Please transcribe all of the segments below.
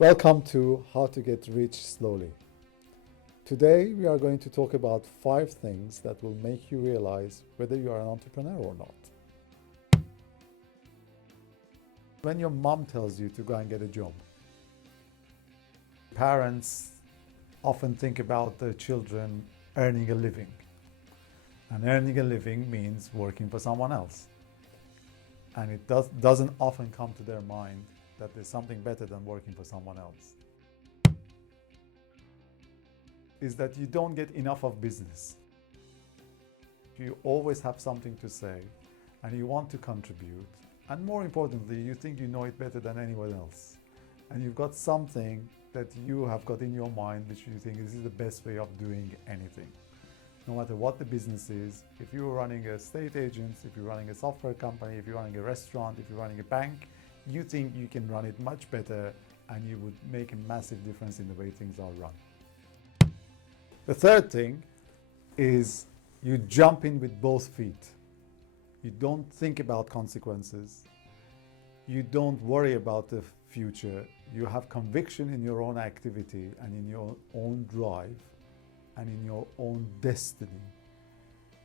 Welcome to How to Get Rich Slowly. Today we are going to talk about 5 things that will make you realize whether you are an entrepreneur or not. When your mom tells you to go and get a job, parents often think about their children earning a living. And earning a living means working for someone else. And it doesn't often come to their mind that there's something better than working for someone else. Is that you don't get enough of business. You always have something to say and you want to contribute. And more importantly, you think you know it better than anyone else. And you've got something that you have got in your mind which you think this is the best way of doing anything. No matter what the business is, if you're running a estate agent, if you're running a software company, if you're running a restaurant, if you're running a bank, you think you can run it much better and you would make a massive difference in the way things are run. The third thing is you jump in with both feet. You don't think about consequences. You don't worry about the future. You have conviction in your own activity and in your own drive and in your own destiny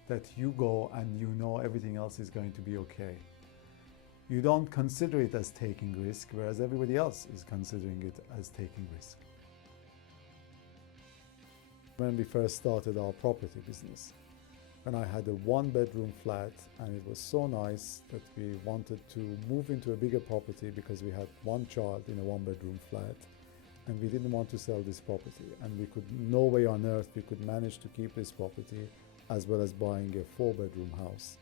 that you go and you know everything else is going to be okay. You don't consider it as taking risk, whereas everybody else is considering it as taking risk. When we first started our property business, when I had a 1-bedroom flat and it was so nice that we wanted to move into a bigger property because we had one child in a 1-bedroom flat and we didn't want to sell this property, and we could, no way on earth we could manage to keep this property as well as buying a 4-bedroom house.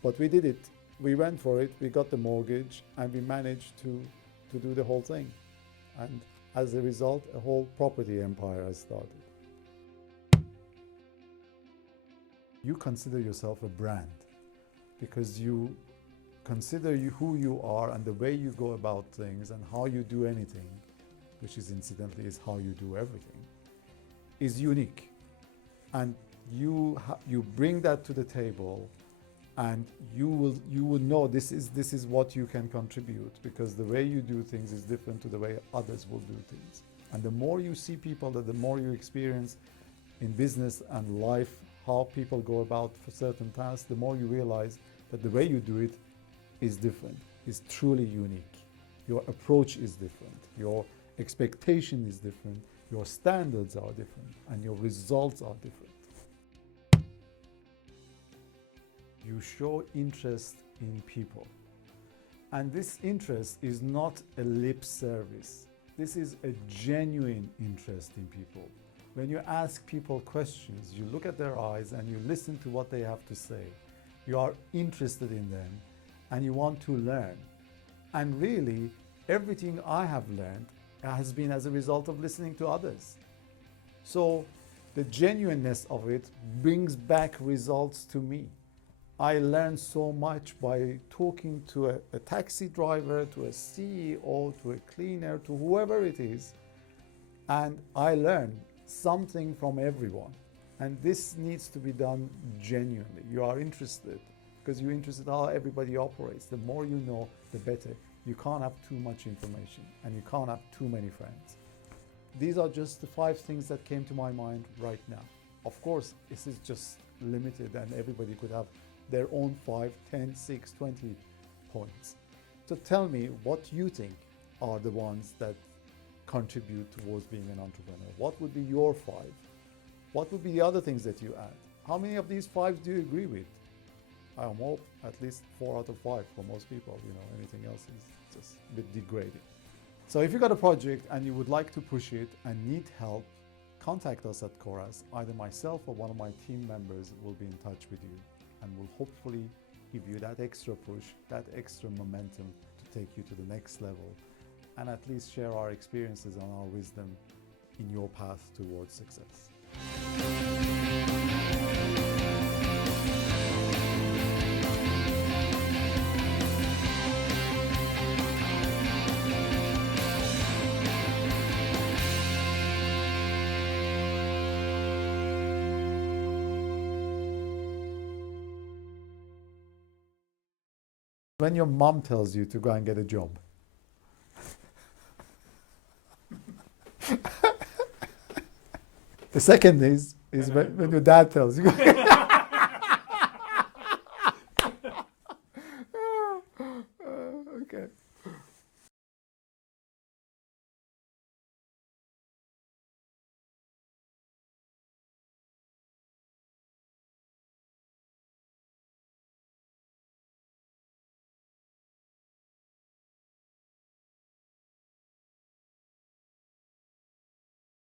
But we did it. We went for it, we got the mortgage, and we managed to do the whole thing. And as a result, a whole property empire has started. You consider yourself a brand because you consider who you are and the way you go about things and how you do anything, which is incidentally is how you do everything, is unique. And you bring that to the table. And you will know this is what you can contribute, because the way you do things is different to the way others will do things. And the more you see people, the more you experience in business and life how people go about for certain tasks, the more you realize that the way you do it is different, is truly unique. Your approach is different, your expectation is different, your standards are different, and your results are different. You show interest in people. And this interest is not a lip service. This is a genuine interest in people. When you ask people questions, you look at their eyes and you listen to what they have to say. You are interested in them and you want to learn. And really, everything I have learned has been as a result of listening to others. So the genuineness of it brings back results to me. I learned so much by talking to a taxi driver, to a CEO, to a cleaner, to whoever it is. And I learned something from everyone. And this needs to be done genuinely. You are interested because you're interested in how everybody operates. The more you know, the better. You can't have too much information and you can't have too many friends. These are just the 5 things that came to my mind right now. Of course, this is just limited and everybody could have their own 5, 10, 6, 20 points. So tell me what you think are the ones that contribute towards being an entrepreneur. What would be your 5? What would be the other things that you add? How many of these 5 do you agree with? I hope at least 4 out of 5 for most people. Anything else is just a bit degrading. So if you got a project and you would like to push it and need help, contact us at Coras. Either myself or one of my team members will be in touch with you and will hopefully give you that extra push, that extra momentum to take you to the next level, and at least share our experiences and our wisdom in your path towards success. When your mom tells you to go and get a job, The second is when your dad tells you.